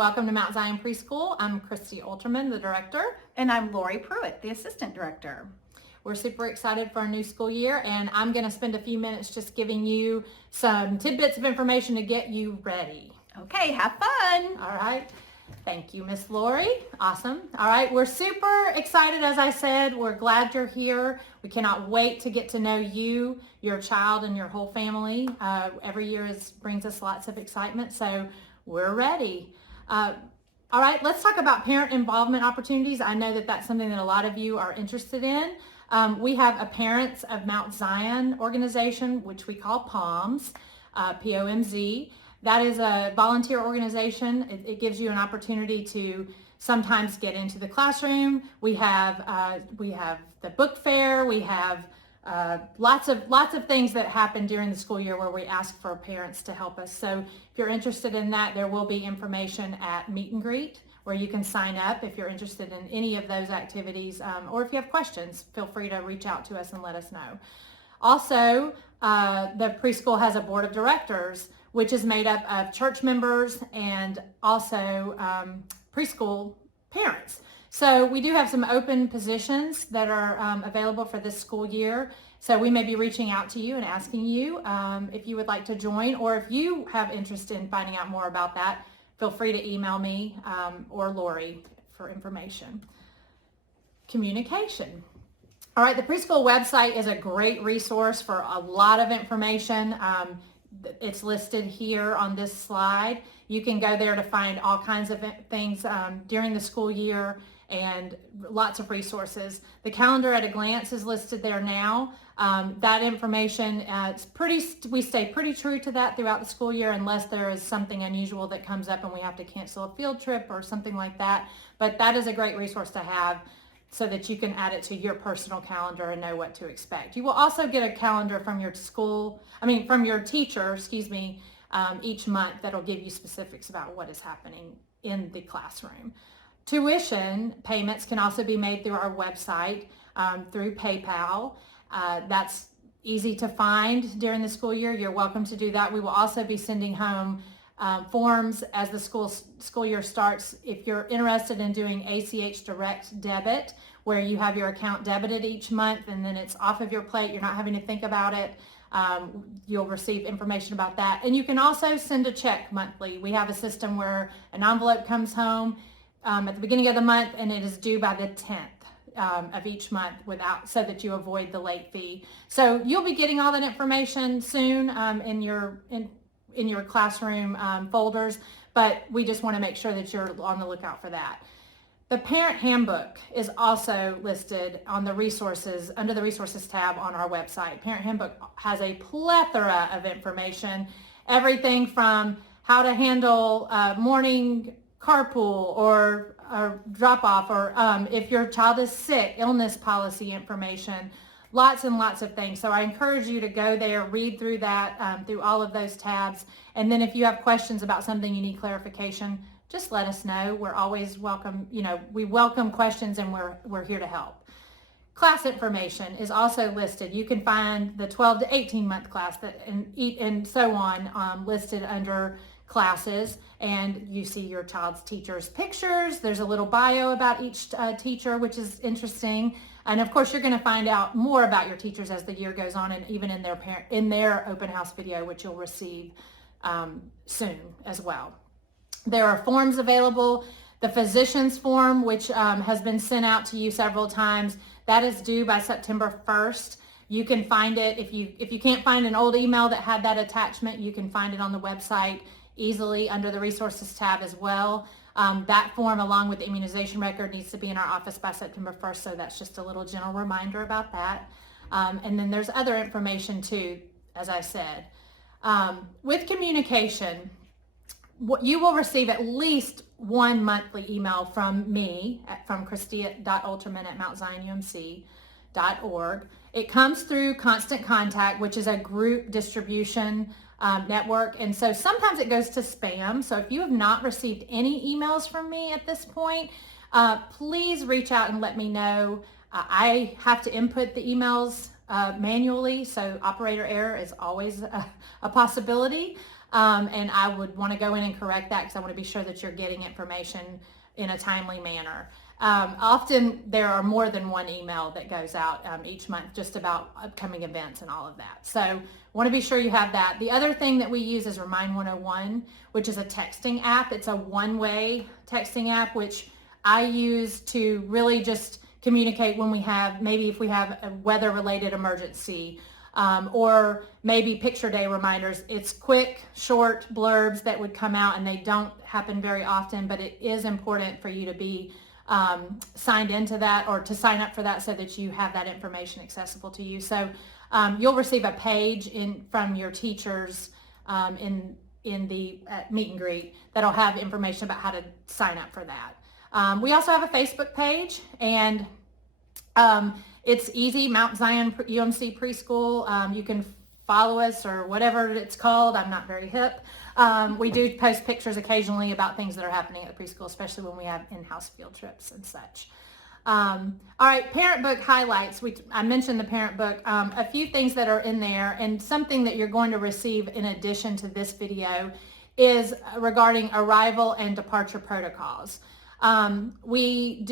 welcome to Mount Zion Preschool. I'm Kristi.Olterman, the director. And I'm Lory.Pruitt, the assistant director. We're super excited for our new school year, and I'm going to spend a few minutes just giving you some tidbits of information to get you ready. Okay, have fun. All right. Thank you, Miss Lory. Awesome. All right, we're super excited, as I said. We're glad you're here. We cannot wait to get to know you, your child, and your whole family. Every year brings us lots of excitement, so we're ready. All right, let's talk about parent involvement opportunities. I know that that's something that a lot of you are interested in. We have a Parents of Mount Zion organization, which we call POMS, P-O-M-Z. That is a volunteer organization. It gives you an opportunity to sometimes get into the classroom. We have the book fair. We have lots of things that happen during the school year where we ask for parents to help us. So if you're interested in that, there will be information at Meet and Greet where you can sign up if you're interested in any of those activities, or if you have questions, feel free to reach out to us and let us know. Also, the preschool has a board of directors, which is made up of church members and also preschool parents. So we do have some open positions that are available for this school year. So we may be reaching out to you and asking you if you would like to join, or if you have interest in finding out more about that, feel free to email me or Lory for information. Communication. All right, the preschool website is a great resource for a lot of information. It's listed here on this slide. You can go there to find all kinds of things during the school year and lots of resources. The calendar at a glance is listed there now. That information, we stay pretty true to that throughout the school year unless there is something unusual that comes up and we have to cancel a field trip or something like that. But that is a great resource to have so that you can add it to your personal calendar and know what to expect. You will also get a calendar from your from your teacher, each month that'll give you specifics about what is happening in the classroom. Tuition payments can also be made through our website, through PayPal. That's easy to find during the school year. You're welcome to do that. We will also be sending home forms as the school year starts. If you're interested in doing ACH direct debit, where you have your account debited each month and then it's off of your plate, you're not having to think about it, you'll receive information about that. And you can also send a check monthly. We have a system where an envelope comes home at the beginning of the month and it is due by the 10th of each month so that you avoid the late fee. So you'll be getting all that information soon in your classroom folders, but we just want to make sure that you're on the lookout for that. The parent handbook is also listed on the resources, under the resources tab on our website. Parent handbook has a plethora of information, everything from how to handle morning carpool or drop off, or if your child is sick, illness policy information, lots and lots of things. So I encourage you to go there, read through that, through all of those tabs. And then if you have questions about something you need clarification, just let us know. We're always welcome. We welcome questions and we're here to help. Class information is also listed. You can find the 12 to 18 month class and so on listed under classes, and you see your child's teacher's pictures. There's a little bio about each teacher, which is interesting. And of course, you're going to find out more about your teachers as the year goes on, and even in their open house video, which you'll receive soon as well. There are forms available. The physician's form, which has been sent out to you several times, that is due by September 1st. You can find it, if you can't find an old email that had that attachment, you can find it on the website easily under the resources tab as well. That form, along with the immunization record, needs to be in our office by September 1st, so that's just a little general reminder about that. And then there's other information too, as I said. With communication, you will receive at least one monthly email from me, from Kristi.Olterman at MountZionUMC.org. It comes through Constant Contact, which is a group distribution network, and so sometimes it goes to spam. So if you have not received any emails from me at this point, please reach out and let me know. I have to input the emails manually, so operator error is always a possibility. and I would want to go in and correct that because I want to be sure that you're getting information in a timely manner. Often there are more than one email that goes out each month just about upcoming events and all of that. So want to be sure you have that. The other thing that we use is Remind 101, which is a texting app. It's a one-way texting app, which I use to really just communicate when we have, maybe if we have a weather-related emergency, or maybe picture day reminders. It's quick, short blurbs that would come out, and they don't happen very often, but it is important for you to be signed into that or to sign up for that so that you have that information accessible to you. So you'll receive a page from your teachers in the meet and greet that'll have information about how to sign up for that. We also have a Facebook page, and it's easy, Mount Zion UMC Preschool. You can follow us or whatever it's called. I'm not very hip. We do post pictures occasionally about things that are happening at the preschool, especially when we have in-house field trips and such. All right, parent book highlights. I mentioned the parent book. A few things that are in there, and something that you're going to receive in addition to this video is regarding arrival and departure protocols. We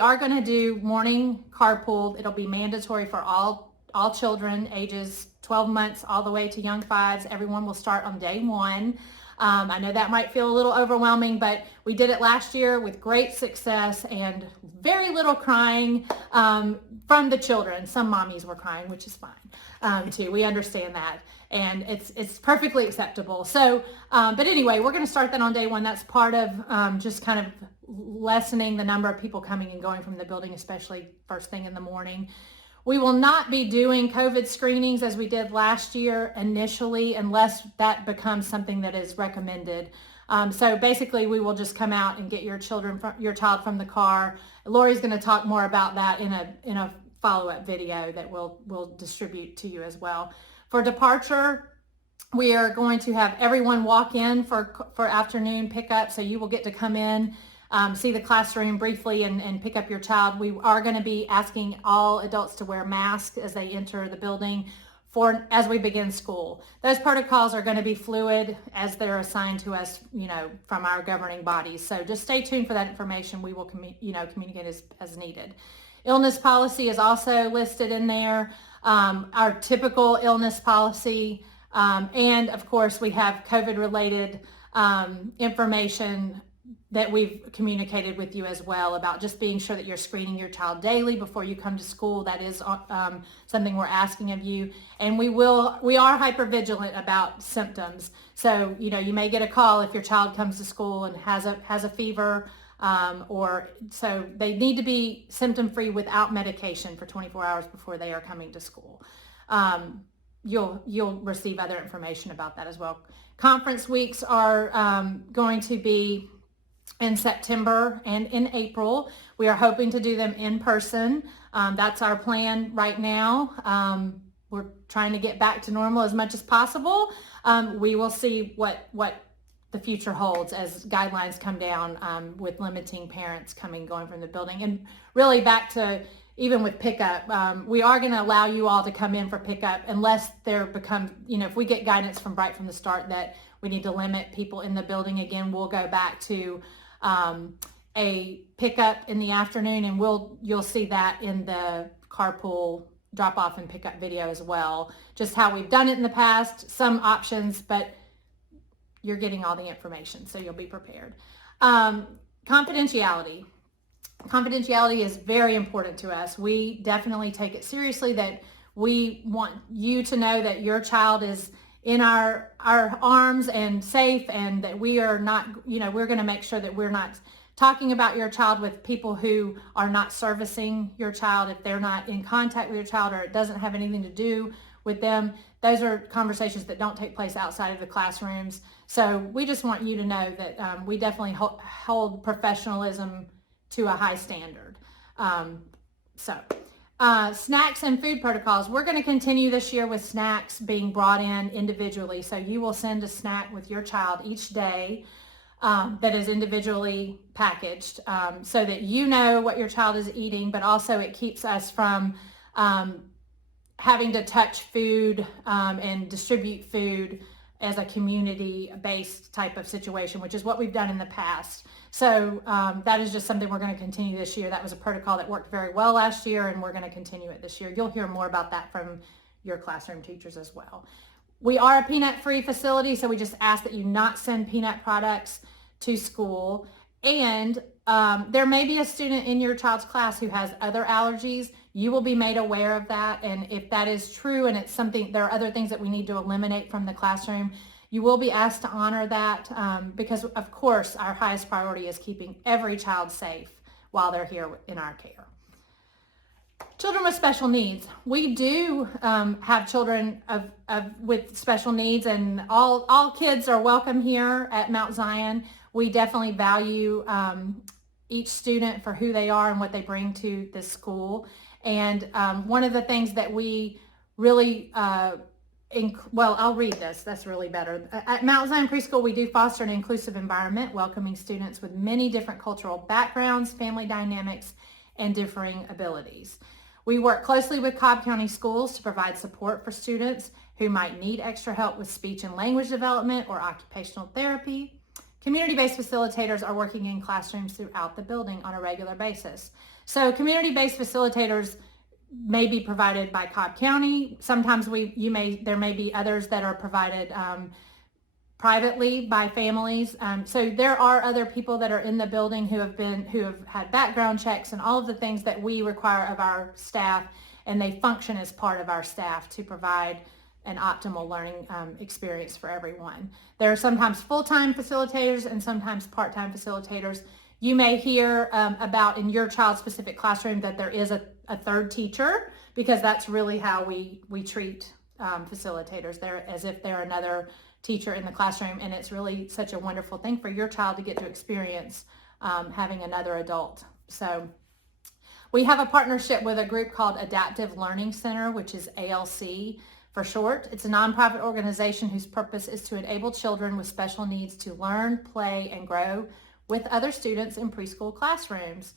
are going to do morning carpool. It'll be mandatory for all children ages 12 months all the way to young fives. Everyone will start on day one. I know that might feel a little overwhelming, but we did it last year with great success and very little crying from the children. Some mommies were crying, which is fine too. We understand that, and it's perfectly acceptable. So, but anyway, we're going to start that on day one. That's part of just kind of lessening the number of people coming and going from the building, especially first thing in the morning. We will not be doing COVID screenings as we did last year initially, unless that becomes something that is recommended. So basically, we will just come out and get your child from the car. Lory's going to talk more about that in a follow-up video that we'll distribute to you as well. For departure, we are going to have everyone walk in for afternoon pickup, so you will get to come in, see the classroom briefly and pick up your child. We are going to be asking all adults to wear masks as they enter the building as we begin school. Those protocols are going to be fluid as they're assigned to us, from our governing bodies. So just stay tuned for that information. We will communicate as needed. Illness policy is also listed in there. Our typical illness policy, and of course we have COVID related information that we've communicated with you as well about just being sure that you're screening your child daily before you come to school. That is something we're asking of you. And we are hyper vigilant about symptoms. So, you may get a call if your child comes to school and has a fever, so they need to be symptom free without medication for 24 hours before they are coming to school. You'll receive other information about that as well. Conference weeks are going to be in September and in April. We are hoping to do them in person. That's our plan right now. We're trying to get back to normal as much as possible. We will see what the future holds as guidelines come down with limiting parents going from the building. And really back to even with pickup, we are going to allow you all to come in for pickup unless there becomes, if we get guidance from right from the start that we need to limit people in the building again, we'll go back to a pickup in the afternoon, and you'll see that in the carpool drop off and pickup video as well. Just how we've done it in the past, some options, but you're getting all the information, so you'll be prepared. Confidentiality. Confidentiality is very important to us. We definitely take it seriously that we want you to know that your child is in our arms and safe, and that we are not, we're going to make sure that we're not talking about your child with people who are not servicing your child. If they're not in contact with your child or it doesn't have anything to do with them, those are conversations that don't take place outside of the classrooms. So we just want you to know that we definitely hold professionalism to a high standard. Snacks and food protocols. We're going to continue this year with snacks being brought in individually. So you will send a snack with your child each day that is individually packaged, so that you know what your child is eating, but also it keeps us from having to touch food and distribute food as a community-based type of situation, which is what we've done in the past. So that is just something we're going to continue this year. That was a protocol that worked very well last year, and we're going to continue it this year. You'll hear more about that from your classroom teachers as well. We are a peanut-free facility, so we just ask that you not send peanut products to school. And there may be a student in your child's class who has other allergies. You will be made aware of that, and if that is true and it's something, there are other things that we need to eliminate from the classroom, you will be asked to honor that because of course our highest priority is keeping every child safe while they're here in our care. Children with special needs. We do have children with special needs, and all kids are welcome here at Mount Zion. We definitely value each student for who they are and what they bring to this school. And one of the things that we really, well, I'll read this, that's really better. At Mount Zion Preschool, we do foster an inclusive environment, welcoming students with many different cultural backgrounds, family dynamics, and differing abilities. We work closely with Cobb County Schools to provide support for students who might need extra help with speech and language development or occupational therapy. Community-based facilitators are working in classrooms throughout the building on a regular basis. So community-based facilitators may be provided by Cobb County. Sometimes there may be others that are provided privately by families. So there are other people that are in the building who have had background checks and all of the things that we require of our staff, and they function as part of our staff to provide an optimal learning experience for everyone. There are sometimes full-time facilitators and sometimes part-time facilitators. You may hear about in your child's specific classroom that there is a third teacher, because that's really how we treat facilitators. They're as if they're another teacher in the classroom, and it's really such a wonderful thing for your child to get to experience having another adult. So we have a partnership with a group called Adaptive Learning Center, which is ALC for short. It's a nonprofit organization whose purpose is to enable children with special needs to learn, play, and grow with other students in preschool classrooms.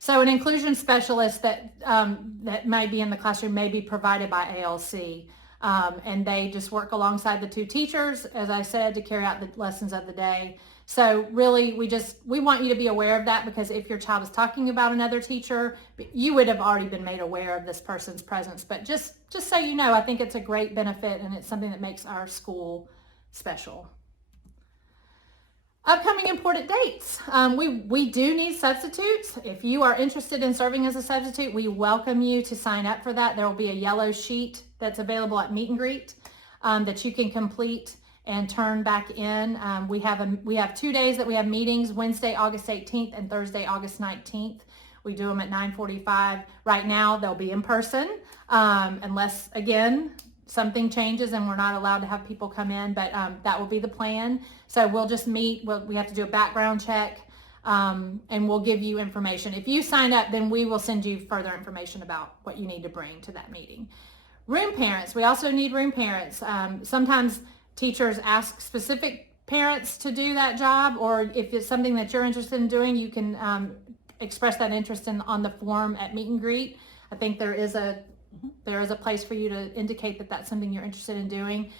So an inclusion specialist that may be in the classroom may be provided by ALC. And they just work alongside the two teachers, as I said, to carry out the lessons of the day. So really, we want you to be aware of that, because if your child is talking about another teacher, you would have already been made aware of this person's presence. But just so you know, I think it's a great benefit, and it's something that makes our school special. Upcoming important dates. We do need substitutes. If you are interested in serving as a substitute, we welcome you to sign up for that. There will be a yellow sheet that's available at meet and greet that you can complete and turn back in. We have 2 days that we have meetings, Wednesday, August 18th and Thursday, August 19th. We do them at 9:45. Right now, they'll be in person, unless, again, something changes and we're not allowed to have people come in, but that will be the plan. So we'll just meet, we have to do a background check, and we'll give you information. If you sign up, then we will send you further information about what you need to bring to that meeting. Room parents, we also need room parents. Sometimes teachers ask specific parents to do that job, or if it's something that you're interested in doing, you can express that interest on the form at meet and greet. I think there is a place for you to indicate that that's something you're interested in doing.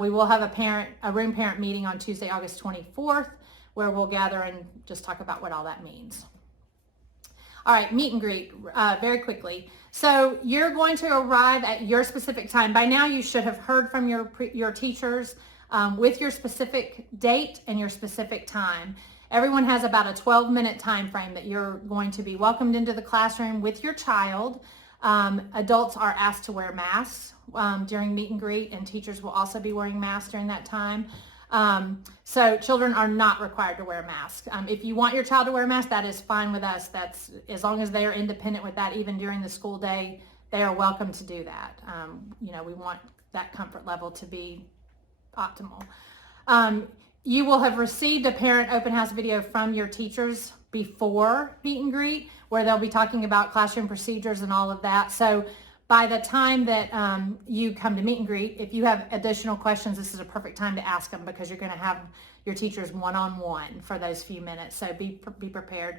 We will have a room parent meeting on Tuesday, August 24th, where we'll gather and just talk about what all that means. All right, meet and greet, very quickly. So you're going to arrive at your specific time. By now you should have heard from your teachers with your specific date and your specific time. Everyone has about a 12-minute time frame that you're going to be welcomed into the classroom with your child. Adults are asked to wear masks during meet and greet, and teachers will also be wearing masks during that time. So children are not required to wear masks. If you want your child to wear a mask, that is fine with us. That's as long as they are independent with that, even during the school day, they are welcome to do that. We want that comfort level to be optimal. You will have received a parent open house video from your teachers before meet and greet, where they'll be talking about classroom procedures and all of that. So by the time that you come to meet and greet, if you have additional questions, this is a perfect time to ask them, because you're going to have your teachers one-on-one for those few minutes. So be prepared.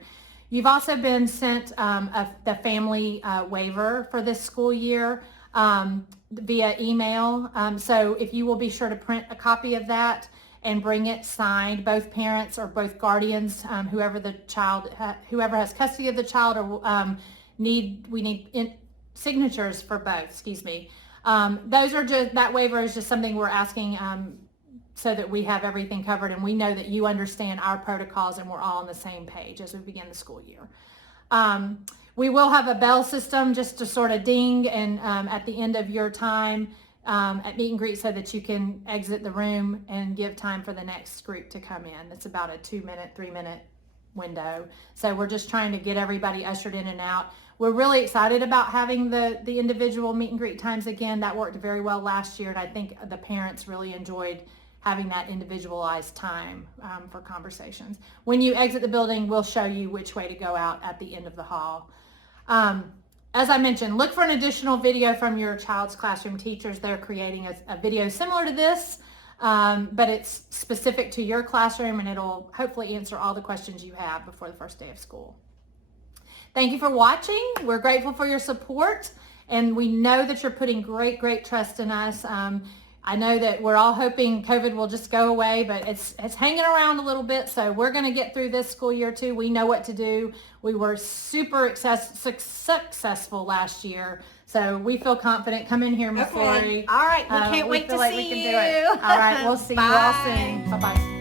You've also been sent the family waiver for this school year. via email. So if you will be sure to print a copy of that and bring it signed, both parents or both guardians, whoever has custody of the child, or we need signatures for both. Excuse me. That waiver is just something we're asking so that we have everything covered and we know that you understand our protocols and we're all on the same page as we begin the school year. We will have a bell system just to sort of ding and at the end of your time at meet and greet so that you can exit the room and give time for the next group to come in. It's about a 2-minute, 3-minute window. So we're just trying to get everybody ushered in and out. We're really excited about having the individual meet and greet times again. That worked very well last year, and I think the parents really enjoyed having that individualized time for conversations. When you exit the building, we'll show you which way to go out at the end of the hall. As I mentioned, look for an additional video from your child's classroom teachers. They're creating a video similar to this, but it's specific to your classroom and it'll hopefully answer all the questions you have before the first day of school. Thank you for watching. We're grateful for your support and we know that you're putting great trust in us. I know that we're all hoping COVID will just go away, but it's hanging around a little bit. So we're going to get through this school year too. We know what to do. We were super successful last year. So we feel confident. Come in here, Miss Lori. All right. We can't wait to like see we can you. do it. All right. We'll see you all soon. Bye-bye.